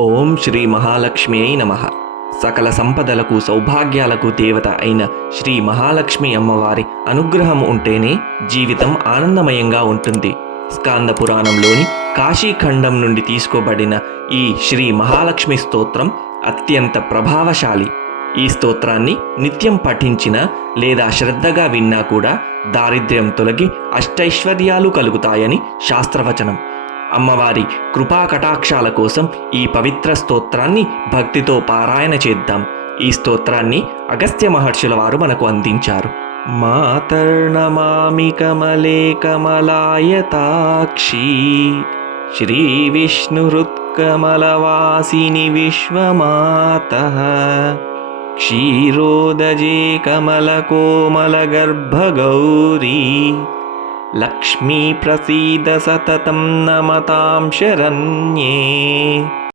ఓం శ్రీ మహాలక్ష్మి అయి నమ. సకల సంపదలకు సౌభాగ్యాలకు దేవత అయిన శ్రీ మహాలక్ష్మి అమ్మవారి అనుగ్రహం ఉంటేనే జీవితం ఆనందమయంగా ఉంటుంది. స్కాంద పురాణంలోని కాశీఖండం నుండి తీసుకోబడిన ఈ శ్రీ మహాలక్ష్మి స్తోత్రం అత్యంత ప్రభావశాలి. ఈ స్తోత్రాన్ని నిత్యం పఠించిన లేదా శ్రద్ధగా విన్నా కూడా దారిద్ర్యం తొలగి అష్టైశ్వర్యాలు కలుగుతాయని శాస్త్రవచనం. అమ్మవారి కృపా కటాక్షాల కోసం ఈ పవిత్ర స్తోత్రాన్ని భక్తితో పారాయణ చేద్దాం. ఈ స్తోత్రాన్ని అగస్త్య మహర్షుల వారు మనకు అందించారు. మాతర్ణమామి కమలే కమలాయతాక్షి శ్రీ విష్ణుహృత్కమలవాసిని విశ్వమాత క్షీరోదజే కమలకోమలగర్భగౌరీ लक्ष्मीप्रसीद सततं नमतां शरण्ये।